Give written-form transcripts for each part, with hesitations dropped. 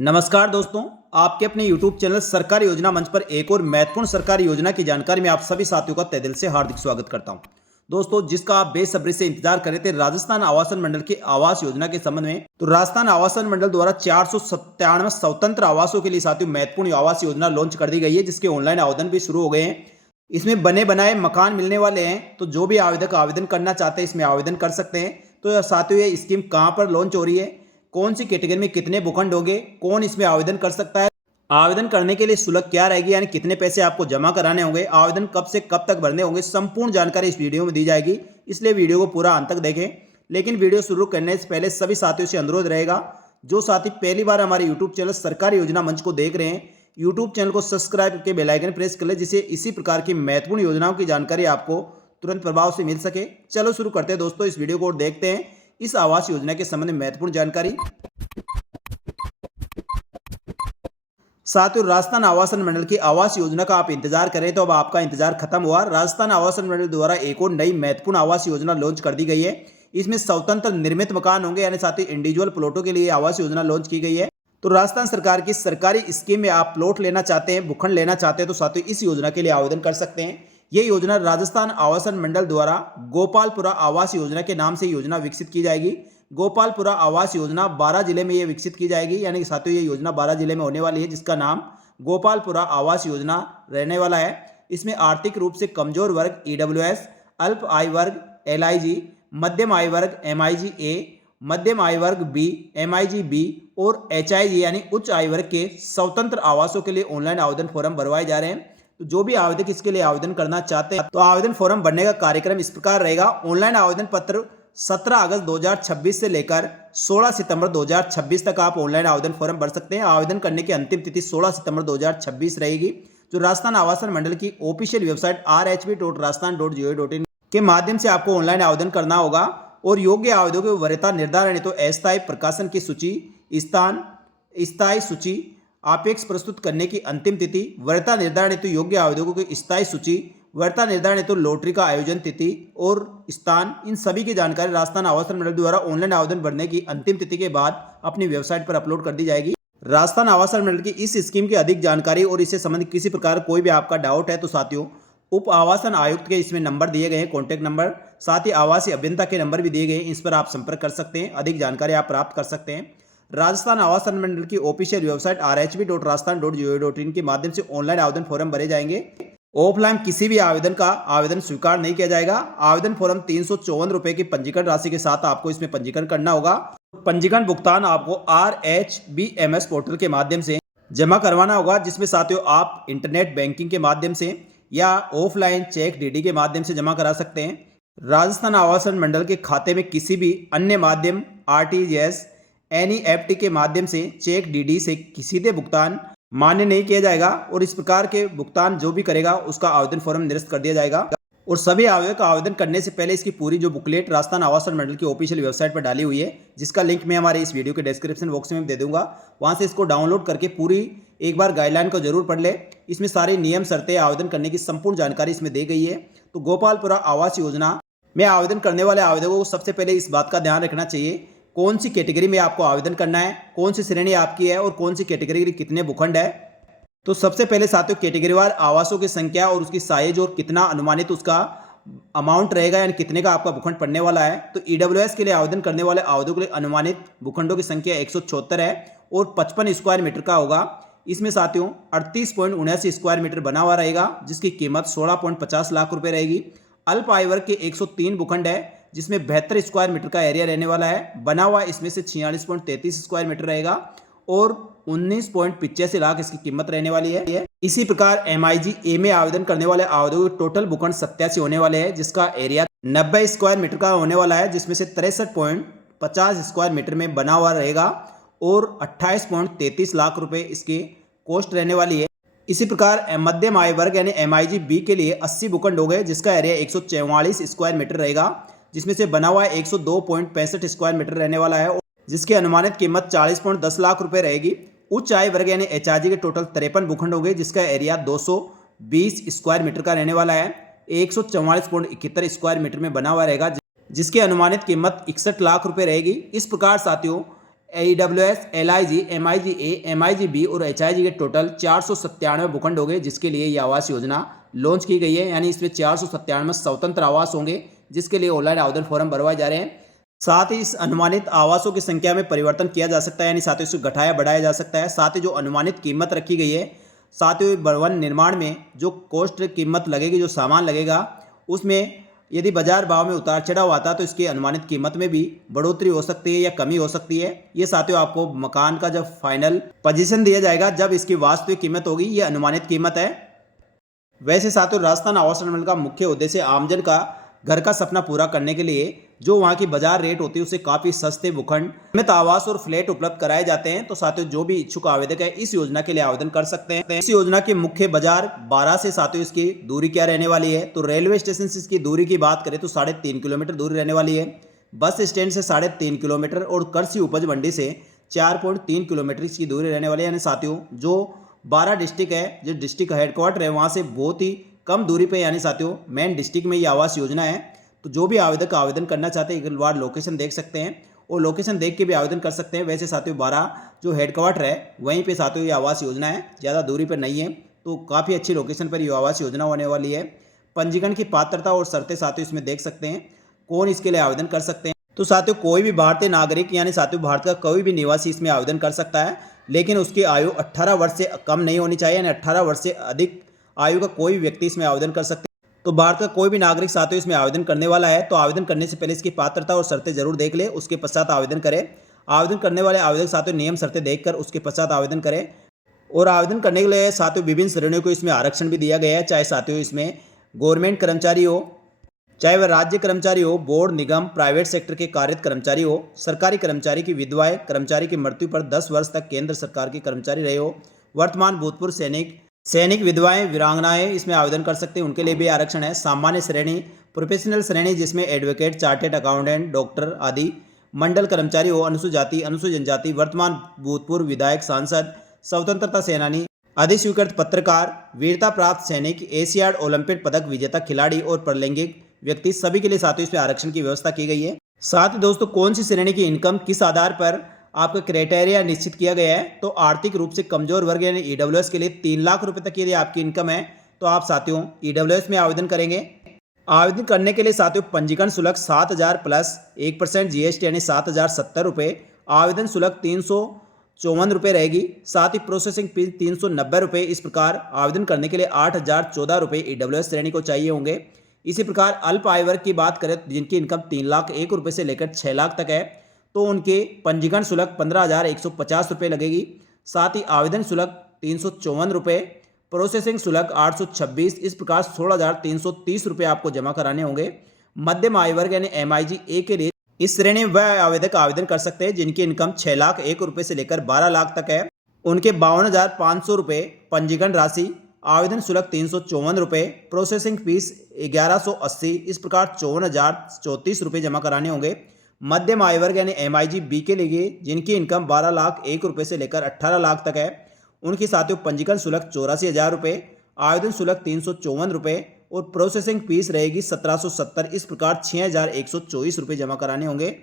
नमस्कार दोस्तों, आपके अपने YouTube चैनल सरकारी योजना मंच पर एक और महत्वपूर्ण सरकारी योजना की जानकारी में आप सभी साथियों का तहे दिल से हार्दिक स्वागत करता हूं। दोस्तों, जिसका आप बेसब्री से इंतजार कर रहे थे, राजस्थान आवासन मंडल की आवास योजना के संबंध में, तो राजस्थान आवासन मंडल द्वारा 497 स्वतंत्र आवासों के लिए साथियों महत्वपूर्ण आवास योजना लॉन्च कर दी गई है, जिसके ऑनलाइन आवेदन भी शुरू हो गए हैं। इसमें बने बनाए मकान मिलने वाले हैं, तो जो भी आवेदक आवेदन करना चाहते हैं इसमें आवेदन कर सकते हैं। तो साथियों, ये स्कीम कहाँ पर लॉन्च हो रही है, कौन सी कैटेगरी में कितने भूखंड होंगे, कौन इसमें आवेदन कर सकता है, आवेदन करने के लिए शुल्क क्या रहेगी, यानी कितने पैसे आपको जमा कराने होंगे, आवेदन कब से कब तक भरने होंगे, संपूर्ण जानकारी इस वीडियो में दी जाएगी। इसलिए वीडियो को पूरा अंत तक देखें। लेकिन वीडियो शुरू करने से पहले सभी साथियों से अनुरोध रहेगा, जो साथी पहली बार हमारे यूट्यूब चैनल सरकारी योजना मंच को देख रहे हैं, यूट्यूब चैनल को सब्सक्राइब करके बेल आइकन प्रेस कर ले, जिससे इसी प्रकार की महत्वपूर्ण योजनाओं की जानकारी आपको तुरंत प्रभाव से मिल सके। चलो शुरू करते हैं दोस्तों इस वीडियो को और देखते हैं इस आवास योजना के संबंध में महत्वपूर्ण जानकारी। साथियों, राजस्थान आवासन मंडल की आवास योजना का आप इंतजार करें तो अब आपका इंतजार खत्म हुआ। राजस्थान आवासन मंडल द्वारा एक और नई महत्वपूर्ण आवास योजना लॉन्च कर दी गई है। इसमें स्वतंत्र निर्मित मकान होंगे, यानी साथियों इंडिविजुअल प्लॉटों के लिए आवास योजना लॉन्च की गई है। तो राजस्थान सरकार की सरकारी स्कीम में आप प्लॉट लेना चाहते हैं, भूखंड लेना चाहते हैं, तो साथियों इस योजना के लिए आवेदन कर सकते हैं। ये योजना राजस्थान आवासन मंडल द्वारा गोपालपुरा आवास योजना के नाम से योजना विकसित की जाएगी। गोपालपुरा आवास योजना 12 जिले में ये विकसित की जाएगी, यानी साथियों ये योजना 12 जिले में होने वाली है, जिसका नाम गोपालपुरा आवास योजना रहने वाला है। इसमें आर्थिक रूप से कमजोर वर्ग EWS, अल्प आय वर्ग LIG, मध्यम आय वर्ग MIG A, मध्यम आय वर्ग B MIG B और HIG यानी उच्च आय वर्ग के स्वतंत्र आवासों के लिए ऑनलाइन आवेदन फॉर्म भरवाए जा रहे हैं। तो जो भी आवेदक इसके लिए आवेदन करना चाहते हैं, तो आवेदन फॉर्म भरने का कार्यक्रम इस प्रकार रहेगा। ऑनलाइन आवेदन पत्र 17 अगस्त 2026 से लेकर 16 सितंबर 2026 तक आप ऑनलाइन आवेदन फॉर्म भर सकते हैं। आवेदन करने की अंतिम तिथि 16 सितंबर 2026 रहेगी। जो राजस्थान आवासन मंडल की ऑफिशियल वेबसाइट rhb.rajasthan.gov.in के माध्यम से आपको ऑनलाइन आवेदन करना होगा। और योग्य आवेदकों की वरीयता निर्धारण हेतु अस्थायी प्रकाशन की सूची, स्थायी सूची, आपेक्ष प्रस्तुत करने की अंतिम तिथि, वरीयता निर्धारण हेतु योग्य आवेदकों की स्थायी सूची, वरीयता निर्धारण हेतु लॉटरी का आयोजन तिथि और स्थान, इन सभी की जानकारी राजस्थान आवासन मंडल द्वारा ऑनलाइन आवेदन भरने की अंतिम तिथि के बाद अपनी वेबसाइट पर अपलोड कर दी जाएगी। राजस्थान आवासन मंडल की इस स्कीम की अधिक जानकारी और इससे संबंधित किसी प्रकार कोई भी आपका डाउट है तो साथियों उप आवासन आयुक्त के इसमें नंबर दिए गए हैं, कॉन्टैक्ट नंबर, साथ ही आवासीय अभियंता के नंबर भी दिए गए हैं, इस पर आप संपर्क कर सकते हैं, अधिक जानकारी आप प्राप्त कर सकते हैं। राजस्थान आवासन मंडल की ऑफिशियल वेबसाइट rhb.rajasthan.gov.in के माध्यम से ऑनलाइन आवेदन फॉर्म भरे जाएंगे। ऑफलाइन किसी भी आवेदन का आवेदन स्वीकार नहीं किया जाएगा। आवेदन फॉर्म 354 रुपए की पंजीकरण राशि के साथ आपको इसमें पंजीकरण करना होगा। पंजीकरण भुगतान आपको RHBMS पोर्टल के माध्यम से जमा करवाना होगा, जिसमें साथियों आप इंटरनेट बैंकिंग के माध्यम से या ऑफलाइन चेक DD के माध्यम से जमा करा सकते हैं। राजस्थान आवासन मंडल के खाते में किसी भी अन्य माध्यम RTGS NEFT के माध्यम से चेक DD से सीधे भुगतान मान्य नहीं किया जाएगा और इस प्रकार के भुगतान जो भी करेगा उसका आवेदन फॉर्म निरस्त कर दिया जाएगा। और सभी आवेदक आवेदन करने से पहले इसकी पूरी जो बुकलेट राजस्थान आवासन मंडल की ऑफिशियल वेबसाइट पर डाली हुई है, जिसका लिंक मैं हमारे इस वीडियो के डिस्क्रिप्शन बॉक्स में दे दूंगा, वहां से इसको डाउनलोड करके पूरी एक बार गाइडलाइन को जरूर पढ़ ले। इसमें सारे नियम शर्तें आवेदन करने की संपूर्ण जानकारी इसमें दी गई है। तो गोपालपुरा आवास योजना में आवेदन करने वाले आवेदकों को सबसे पहले इस बात का ध्यान रखना चाहिए, कौन सी कैटेगरी में आपको आवेदन करना है, कौन सी श्रेणी आपकी है और कौन सी कैटेगरी के लिए कितने भूखंड है। तो सबसे पहले साथियों कैटेगरीवार आवासों की संख्या और उसकी साइज और कितना अनुमानित उसका अमाउंट रहेगा, यानी कितने का आपका भूखंड पड़ने वाला है। तो EWS के लिए आवेदन करने वाले आवेदकों के लिए अनुमानित भूखंडों की संख्या 174 है और 55 स्क्वायर मीटर का होगा। इसमें साथियों 38.79 स्क्वायर मीटर बना हुआ रहेगा, जिसकी कीमत 16.50 लाख रुपए रहेगी। अल्प आय वर्ग के 103 भूखंड है, जिसमें 72 स्क्वायर मीटर का एरिया रहने वाला है। बना हुआ इसमें से 46.33 स्क्वायर मीटर रहेगा और 19.85 लाख इसकी कीमत रहने वाली है। इसी प्रकार MIG A में आवेदन करने वाले आवेदकों के टोटल भूखंड 87 होने वाले हैं, जिसका एरिया 90 स्क्वायर मीटर का होने वाला है, जिसमें से 63.50 स्क्वायर मीटर में बना हुआ रहेगा और 28.33 लाख रुपए इसकी कॉस्ट रहने वाली है। इसी प्रकार मध्यम आय वर्ग यानी MIG B के लिए 80 भूखंड हो गए, जिसका एरिया 144 स्क्वायर मीटर रहेगा, जिसमें से बना हुआ 102.65 स्क्वायर मीटर रहने वाला है, जिसकी अनुमानित कीमत 40.10 लाख रुपए रहेगी। उच्च आय वर्ग यानी HIG के टोटल 53 भूखंड हो गए, जिसका एरिया 220 स्क्वायर मीटर का रहने वाला है, 144.71 स्क्वायर मीटर में बना हुआ रहेगा, जिसकी अनुमानित कीमत 61 लाख रुपए रहेगी। इस प्रकार साथियों AWS, LIG, MIG-A, MIG-B और HIG के टोटल 497 भूखंड होंगे जिसके लिए ये आवास योजना लॉन्च की गई है। यानी इसमें 497 स्वतंत्र आवास होंगे जिसके लिए ऑनलाइन आवेदन फॉर्म भरवाए जा रहे हैं। साथ ही इस अनुमानित आवासों की संख्या में परिवर्तन किया जा सकता है, यानी साथ ही इसको घटाया बढ़ाया जा सकता है। साथ ही जो अनुमानित कीमत रखी गई है, साथ ही भवन निर्माण में जो कॉस्ट कीमत लगेगी, जो सामान लगेगा, उसमें यदि बाजार भाव में उतार चढ़ाव आता है तो इसकी अनुमानित कीमत में भी बढ़ोतरी हो सकती है या कमी हो सकती है। ये साथियों आपको मकान का जब फाइनल पोजीशन दिया जाएगा, जब इसकी वास्तविक कीमत होगी, ये अनुमानित कीमत है। वैसे साथियों राजस्थान आवास मंडल का मुख्य उद्देश्य आमजन का घर का सपना पूरा करने के लिए जो वहाँ की बाजार रेट होती है उससे काफ़ी सस्ते भूखंड नियमित आवास और फ्लैट उपलब्ध कराए जाते हैं। तो साथियों जो भी इच्छुक आवेदक है इस योजना के लिए आवेदन कर सकते हैं। इस योजना के मुख्य बाजार 12 से साथियों इसकी दूरी क्या रहने वाली है, तो रेलवे स्टेशन से इसकी दूरी की बात करें तो 3.5 किलोमीटर दूरी रहने वाली है। बस स्टैंड से 3.5 किलोमीटर और कृषि उपज मंडी से 4.3 किलोमीटर इसकी दूरी रहने वाली है। यानी साथियों जो 12 डिस्ट्रिक्ट है, जो डिस्ट्रिक्ट हेडक्वार्टर है, वहाँ से बहुत ही कम दूरी पे, यानी साथियों मेन डिस्ट्रिक्ट में ये आवास योजना है। तो जो भी आवेदक आवेदन करना चाहते हैं एक बार लोकेशन देख सकते हैं और लोकेशन देख के भी आवेदन कर सकते हैं। वैसे साथियों 12 जो हेडक्वार्टर है वहीं पे साथियों ये आवास योजना है, ज़्यादा दूरी पर नहीं है, तो काफ़ी अच्छी लोकेशन पर ये आवास योजना होने वाली है। पंजीकरण की पात्रता और शर्तें साथियों इसमें देख सकते हैं, कौन इसके लिए आवेदन कर सकते हैं। तो साथियों कोई भी भारतीय नागरिक यानी साथियों भारत का कोई भी निवासी इसमें आवेदन कर सकता है, लेकिन उसकी आयु 18 वर्ष से कम नहीं होनी चाहिए, यानी 18 वर्ष से अधिक आयु का कोई भी व्यक्ति इसमें आवेदन कर सकते हैं। तो भारत का कोई भी नागरिक साथियों इसमें आवेदन करने वाला है तो आवेदन करने से पहले इसकी पात्रता और शर्तें जरूर देख ले, उसके पश्चात आवेदन करें। आवेदन करने वाले आवेदक साथियों नियम शर्तें देखकर उसके पश्चात आवेदन करें। और आवेदन करने के लिए साथियों विभिन्न श्रेणियों को इसमें आरक्षण भी दिया गया है, चाहे साथियों इसमें गवर्नमेंट कर्मचारी हो, चाहे वह राज्य कर्मचारी हो, बोर्ड निगम प्राइवेट सेक्टर के कार्यरत कर्मचारी हो, सरकारी कर्मचारी की विधवाएं, कर्मचारी की मृत्यु पर 10 वर्ष तक केंद्र सरकार के कर्मचारी रहे हो, वर्तमान भूतपूर्व सैनिक विधवाएं विरांगनाएं इसमें आवेदन कर सकते हैं, उनके लिए भी आरक्षण है। सामान्य श्रेणी, प्रोफेशनल श्रेणी जिसमें एडवोकेट, चार्टेड अकाउंटेंट, डॉक्टर आदि, मंडल कर्मचारी हो, अनुसूचित जाति, अनुसूचित जनजाति, वर्तमान भूतपूर्व विधायक, सांसद, स्वतंत्रता सेनानी, अधिस्वीकृत पत्रकार, वीरता प्राप्त सैनिक, एशियाड ओलंपिक पदक विजेता खिलाड़ी और परलैंगिक व्यक्ति, सभी के लिए साथियों इसमें आरक्षण की व्यवस्था की गई है। साथ ही दोस्तों कौन सी श्रेणी की इनकम किस आधार पर आपका क्राइटेरिया निश्चित किया गया है, तो आर्थिक रूप से कमजोर वर्ग यानी ईडब्ल्यूएस के लिए 3 लाख रुपए तक यदि आपकी इनकम है तो आप साथियों ईडब्ल्यूएस में आवेदन करेंगे। आवेदन करने के लिए साथियों पंजीकरण शुल्क 7,000 प्लस 1% जीएसटी यानी 7,070 रुपये, आवेदन शुल्क 354 रुपये रहेगी। साथ ही प्रोसेसिंग फीस 390 रुपये। इस प्रकार आवेदन करने के लिए 8,014 रुपये ईडब्ल्यूएस श्रेणी को चाहिए होंगे। इसी प्रकार अल्प आय वर्ग की बात करें जिनकी इनकम 3,01,000 रुपये से लेकर 6 लाख तक है तो उनके पंजीकरण शुल्क 15,150 रुपये लगेगी। साथ ही आवेदन शुल्क 354 रुपये, प्रोसेसिंग शुल्क 826, इस प्रकार 16,330 रुपये आपको जमा कराने होंगे। मध्यम आय वर्ग यानी MIG-A के लिए इस श्रेणी में वह आवेदक आवेदन कर सकते हैं जिनकी इनकम 6,01,000 रुपये से लेकर 12 लाख तक है, उनके 52,500 रुपये पंजीकरण राशि, आवेदन शुल्क 354 रुपये, प्रोसेसिंग फीस 1,180, इस प्रकार 54,034 रुपये जमा कराने होंगे। मध्यम आय वर्ग यानी MIG-B के लिए जिनकी इनकम 12,01,000 रुपये से लेकर 18 लाख तक है उनकी साथियों पंजीकरण शुल्क 84,000 रुपये, आवेदन शुल्क 354 रुपये और प्रोसेसिंग फीस रहेगी 1,770, इस प्रकार 6,124 रुपये जमा कराने होंगे।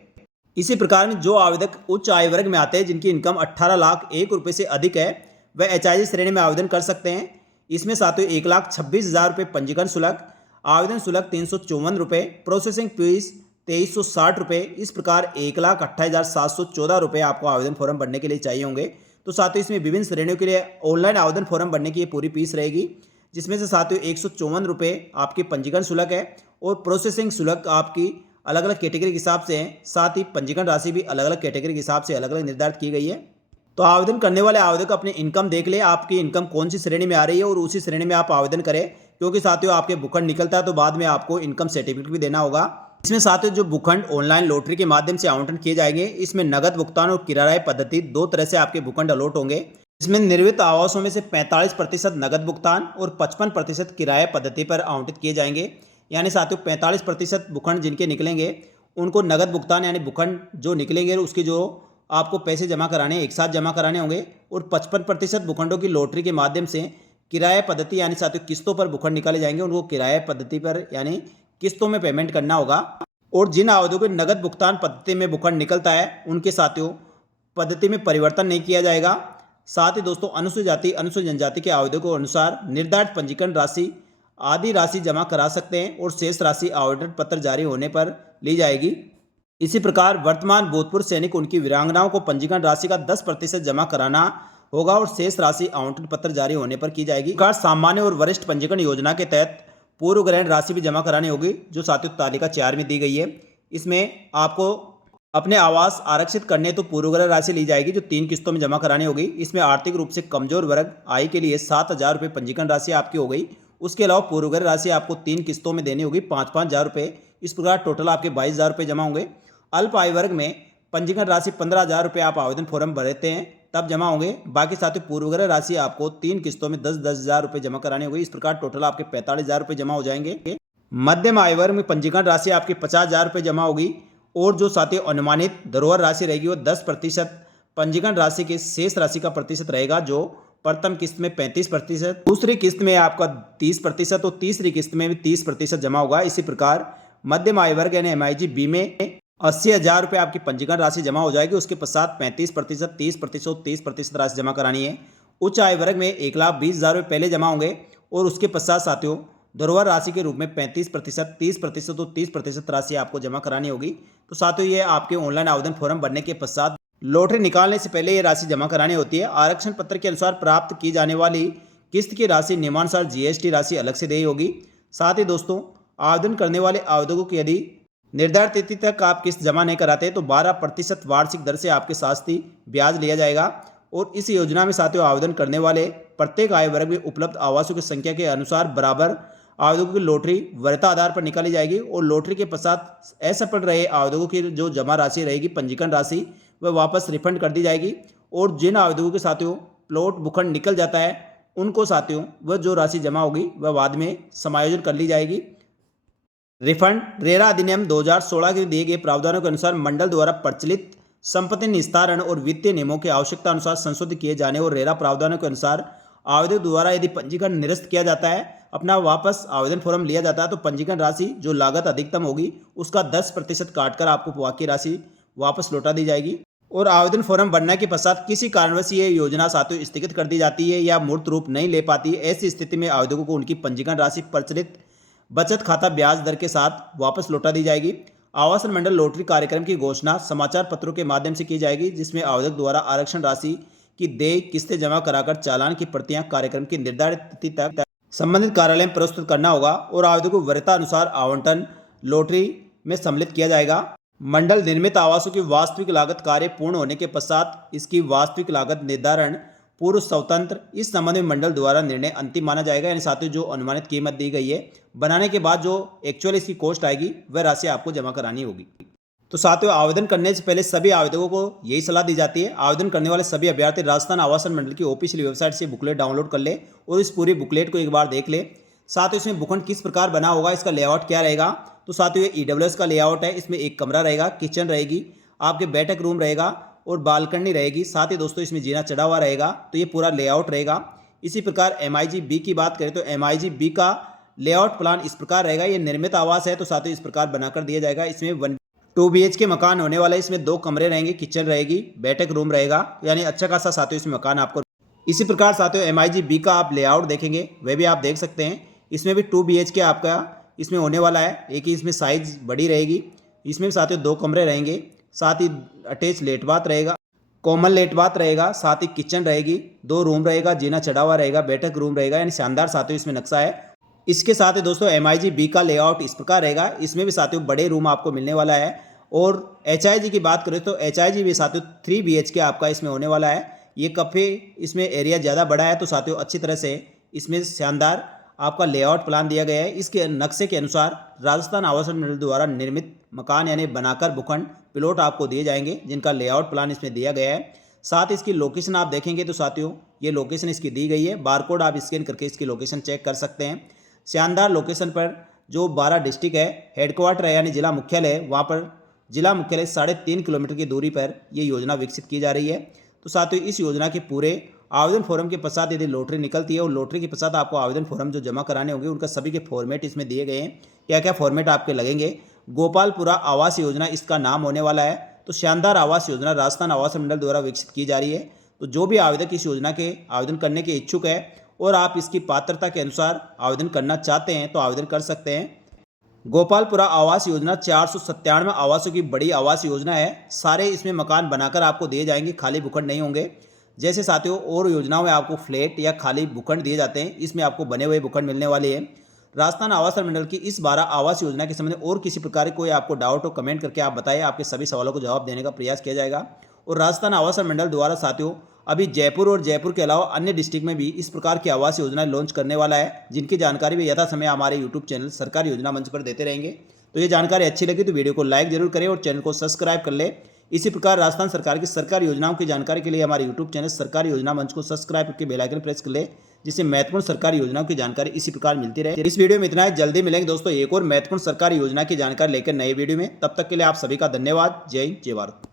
इसी प्रकार में जो आवेदक उच्च आय वर्ग में आते हैं जिनकी इनकम 18,01,000 रुपये से अधिक है वह HIG श्रेणी में आवेदन कर सकते हैं। इसमें साथियों 1,26,000 रुपये पंजीकरण शुल्क, आवेदन शुल्क 354 रुपये, प्रोसेसिंग फीस 2,360 रुपये, इस प्रकार 1,28,714 रुपये आपको आवेदन फॉर्म भरने के लिए चाहिए होंगे। तो साथियों इसमें विभिन्न श्रेणियों के लिए ऑनलाइन आवेदन फॉर्म भरने की ये पूरी फीस रहेगी, जिसमें से साथियों 154 रुपये आपके पंजीकरण शुल्क है और प्रोसेसिंग शुल्क आपकी अलग अलग कैटेगरी के हिसाब से है। साथ ही पंजीकरण राशि भी अलग अलग कैटेगरी के हिसाब से अलग अलग निर्धारित की गई है। तो आवेदन करने वाले आवेदक अपनी इनकम देख ले, आपकी इनकम कौन सी श्रेणी में आ रही है और उसी श्रेणी में आप आवेदन करें, क्योंकि साथियों आपके भूखंड निकलता है तो बाद में आपको इनकम सर्टिफिकेट भी देना होगा। इसमें साथियों जो भूखंड ऑनलाइन लॉटरी के माध्यम से आवंटन किए जाएंगे, इसमें नगद भुगतान और किराया पद्धति 2 तरह से आपके भूखंड अलॉट होंगे। इसमें निर्मित आवासों में से 45% नगद भुगतान और 55% किराया पद्धति पर आवंटित किए जाएंगे। यानी साथियों 45% भूखंड जिनके निकलेंगे उनको नगद भुगतान यानी भूखंड जो निकलेंगे उसकी जो आपको पैसे जमा कराने एक साथ जमा कराने होंगे और 55% भूखंडों की लॉटरी के माध्यम से किराया पद्धति यानी साथियों किस्तों पर भूखंड निकाले जाएंगे, उनको किराया पद्धति पर यानी किस्तों में पेमेंट करना होगा। और जिन आवेदकों के नगद भुगतान पद्धति में भूखंड निकलता है उनके साथियों पद्धति में परिवर्तन नहीं किया जाएगा। साथ ही दोस्तों अनुसूचित जाति अनुसूचित जनजाति के आवेदकों के अनुसार निर्धारित पंजीकरण राशि आधी राशि जमा करा सकते हैं और शेष राशि आवेदन पत्र जारी होने पर ली जाएगी। इसी प्रकार वर्तमान भूतपूर्व सैनिक उनकी वीरांगनाओं को पंजीकरण राशि का 10% जमा कराना होगा और शेष राशि आवंटन पत्र जारी होने पर की जाएगी। प्रकार सामान्य और वरिष्ठ पंजीकरण योजना के तहत पूर्व ग्रहण राशि भी जमा करानी होगी जो साथियों तालिका 4 में दी गई है। इसमें आपको अपने आवास आरक्षित करने तो पूर्व ग्रहण राशि ली जाएगी जो 3 किस्तों में जमा करानी होगी। इसमें आर्थिक रूप से कमजोर वर्ग आय के लिए 7,000 रुपये पंजीकरण राशि आपकी हो गई। उसके अलावा पूर्व ग्रहण राशि आपको 3 किस्तों में देनी होगी 5-5 हज़ार रुपये। इस प्रकार टोटल आपके 22,000 रुपये जमा होंगे। अल्प आय वर्ग में पंजीकरण राशि 15,000 रुपये आप आवेदन फॉर्म भरते हैं तब जमा होंगे। बाकी साथियों पूर्व ग्रहण राशि आपको 3 किस्तों में 10-10 हज़ार रुपये जमा करानी होगी। इस प्रकार टोटल आपके 45,000 रुपये जमा हो जाएंगे। मध्यम आय वर्ग में पंजीकरण राशि आपकी 50,000 रुपये जमा होगी और जो साथियों अनुमानित धरोहर राशि रहेगी वो 10% पंजीकरण राशि के शेष राशि का प्रतिशत रहेगा जो प्रथम किस्त में 35%, दूसरी किस्त में आपका 30% और तीसरी किस्त में भी 30% जमा होगा। इसी प्रकार मध्यम आय वर्ग यानी MIG B में 80,000 रुपये आपकी पंजीकरण राशि जमा हो जाएगी। उसके पश्चात 35%, 30% और 30% राशि जमा करानी है। उच्च आय वर्ग में 1,20,000 रुपये पहले जमा होंगे और उसके पश्चात साथियों धरोहर राशि के रूप में 35%, 30% और 30% राशि आपको जमा करानी होगी। तो साथियों ये आपके ऑनलाइन आवेदन फॉर्म भरने के पश्चात लॉटरी निकालने से पहले ये राशि जमा करानी होती है। आरक्षण पत्र के अनुसार प्राप्त की जाने वाली किस्त की राशि नियमानुसार GST राशि अलग से देनी होगी। साथ ही दोस्तों आवेदन करने वाले आवेदकों की यदि निर्धारित तिथि तक आप किस्त जमा नहीं कराते तो 12% वार्षिक दर से आपके शास्ती ब्याज लिया जाएगा। और इस योजना में साथियों आवेदन करने वाले प्रत्येक आय वर्ग में उपलब्ध आवासों की संख्या के अनुसार बराबर आवेदकों की लॉटरी वरीयता आधार पर निकाली जाएगी और लॉटरी के पश्चात असफल रहे आवेदकों की जो जमा राशि रहेगी पंजीकरण राशि वह वापस रिफंड कर दी जाएगी। और जिन आवेदकों के साथियों प्लॉट भूखंड निकल जाता है उनको साथियों वह जो राशि जमा होगी वह बाद में समायोजन कर ली जाएगी। रिफंड रेरा अधिनियम 2016 के दिए गए प्रावधानों के अनुसार मंडल द्वारा प्रचलित संपत्ति निस्तारण और वित्तीय नियमों की आवश्यकता अनुसार संशोधित किए जाने और रेरा प्रावधानों के अनुसार आवेदक द्वारा यदि पंजीकरण निरस्त किया जाता है अपना वापस आवेदन फॉर्म लिया जाता है तो पंजीकरण राशि जो लागत अधिकतम होगी उसका 10% काटकर आपको बाकी राशि वापस लौटा दी जाएगी। और आवेदन फॉर्म भरने के पश्चात किसी कारणवश ये योजना साथियों स्थगित कर दी जाती है या मूर्त रूप नहीं ले पाती है, ऐसी स्थिति में आवेदकों को उनकी पंजीकरण राशि प्रचलित बचत खाता ब्याज दर के साथ वापस लौटा दी जाएगी। आवासन मंडल लॉटरी कार्यक्रम की घोषणा समाचार पत्रों के माध्यम से की जाएगी जिसमें आवेदक द्वारा आरक्षण राशि की देय किस्तें जमा कराकर चालान की प्रतियां कार्यक्रम की निर्धारित तिथि तक संबंधित कार्यालय में प्रस्तुत करना होगा और आवेदक को वरीयता अनुसार आवंटन लॉटरी में सम्मिलित किया जाएगा। मंडल निर्मित आवासों की वास्तविक लागत कार्य पूर्ण होने के पश्चात इसकी वास्तविक लागत निर्धारण पूर्व स्वतंत्र इस संबंध में मंडल द्वारा निर्णय अंतिम माना जाएगा। यानी साथियों जो अनुमानित कीमत दी गई है बनाने के बाद जो एक्चुअल इसकी कॉस्ट आएगी वह राशि आपको जमा करानी होगी। तो साथियों आवेदन करने से पहले सभी आवेदकों को यही सलाह दी जाती है आवेदन करने वाले सभी अभ्यर्थी राजस्थान आवासन मंडल की ऑफिशियल वेबसाइट से बुकलेट डाउनलोड कर ले और इस पूरी बुकलेट को एक बार देख ले। साथ ही इसमें भूखंड किस प्रकार बना होगा इसका लेआउट क्या रहेगा तो साथियों ये EWS का लेआउट है। इसमें एक कमरा रहेगा, किचन रहेगी, आपके बैठक रूम रहेगा और बालकनी रहेगी। साथ ही दोस्तों इसमें जीना चढ़ा हुआ रहेगा। तो ये पूरा लेआउट रहेगा। इसी प्रकार MIG B की बात करें तो MIG B का लेआउट प्लान इस प्रकार रहेगा। ये निर्मित आवास है तो साथियों इस प्रकार बनाकर दिया जाएगा। इसमें 2 BHK मकान होने वाला है। इसमें 2 कमरे रहेंगे, किचन रहेगी, बैठक रूम रहेगा, यानी अच्छा खासा साथियों इसमें मकान आपको। इसी प्रकार साथियों MIG B का आप लेआउट देखेंगे वह भी आप देख सकते हैं। इसमें भी 2 BHK आपका इसमें होने वाला है। एक ही इसमें साइज बड़ी रहेगी। इसमें भी साथियों 2 कमरे रहेंगे, साथ ही अटैच लेट बाथ रहेगा, कॉमन लेट बाथ रहेगा, साथ ही किचन रहेगी, 2 रूम रहेगा, जीना चढ़ा हुआ रहेगा, बैठक रूम रहेगा, यानी शानदार साथियों इसमें नक्शा है। इसके साथ ही दोस्तों MIG B का लेआउट इस प्रकार रहेगा। इसमें भी साथियों बड़े रूम आपको मिलने वाला है। और HIG की बात करें तो HIG भी साथियों 3 BHK आपका इसमें होने वाला है। ये काफ़ी इसमें एरिया ज़्यादा बड़ा है तो साथियों अच्छी तरह से इसमें शानदार आपका लेआउट प्लान दिया गया है। इसके नक्शे के अनुसार राजस्थान आवासन मंडल द्वारा निर्मित मकान यानी बनाकर भूखंड प्लॉट आपको दिए जाएंगे जिनका लेआउट प्लान इसमें दिया गया है। साथ इसकी लोकेशन आप देखेंगे तो साथियों ये लोकेशन इसकी दी गई है। बारकोड आप स्कैन करके इसकी लोकेशन चेक कर सकते हैं। शानदार लोकेशन पर जो 12 डिस्ट्रिक्ट है हेडक्वार्टर है यानी जिला मुख्यालय है, वहाँ पर जिला मुख्यालय 3.5 किलोमीटर की दूरी पर यह योजना विकसित की जा रही है। तो साथियों इस योजना के पूरे आवेदन फॉर्म के पश्चात यदि लॉटरी निकलती है और लॉटरी के पश्चात आपको आवेदन फॉर्म जो जमा कराने होंगे उनका सभी के फॉर्मेट इसमें दिए गए हैं। क्या क्या फॉर्मेट आपके लगेंगे। गोपालपुरा आवास योजना इसका नाम होने वाला है। तो शानदार आवास योजना राजस्थान आवास मंडल द्वारा विकसित की जा रही है। तो जो भी आवेदक इस योजना के आवेदन करने के इच्छुक है और आप इसकी पात्रता के अनुसार आवेदन करना चाहते हैं तो आवेदन कर सकते हैं। गोपालपुरा आवास योजना 497 आवासों की बड़ी आवास योजना है। सारे इसमें मकान बनाकर आपको दिए जाएंगे, खाली भूखंड नहीं होंगे। जैसे साथियों और योजनाओं में आपको फ्लैट या खाली भूखंड दिए जाते हैं, इसमें आपको बने हुए भूखंड मिलने वाले हैं। राजस्थान आवास मंडल की इस 12 आवास योजना के संबंध में और किसी प्रकार की कोई आपको डाउट हो कमेंट करके आप बताएं, आपके सभी सवालों को जवाब देने का प्रयास किया जाएगा। और राजस्थान आवास मंडल द्वारा साथियों अभी जयपुर और जयपुर के अलावा अन्य डिस्ट्रिक्ट में भी इस प्रकार की आवास योजना लॉन्च करने वाला है, जिनकी जानकारी भी यथा समय हमारे यूट्यूब चैनल सरकारी योजना मंच पर देते रहेंगे। तो ये जानकारी अच्छी लगी तो वीडियो को लाइक जरूर करें और चैनल को सब्सक्राइब कर ले। इसी प्रकार राजस्थान सरकार की सरकारी योजनाओं की जानकारी के लिए हमारे यूट्यूब चैनल सरकारी योजना मंच को सब्सक्राइब करके बेल आइकन प्रेस कर ले, जिससे महत्वपूर्ण सरकारी योजनाओं की जानकारी इसी प्रकार मिलती रहे। इस वीडियो में इतना ही, जल्दी मिलेंगे दोस्तों एक और महत्वपूर्ण सरकारी योजना की जानकारी लेकर नए वीडियो में। तब तक के लिए आप सभी का धन्यवाद। जय हिंद, जय भारत।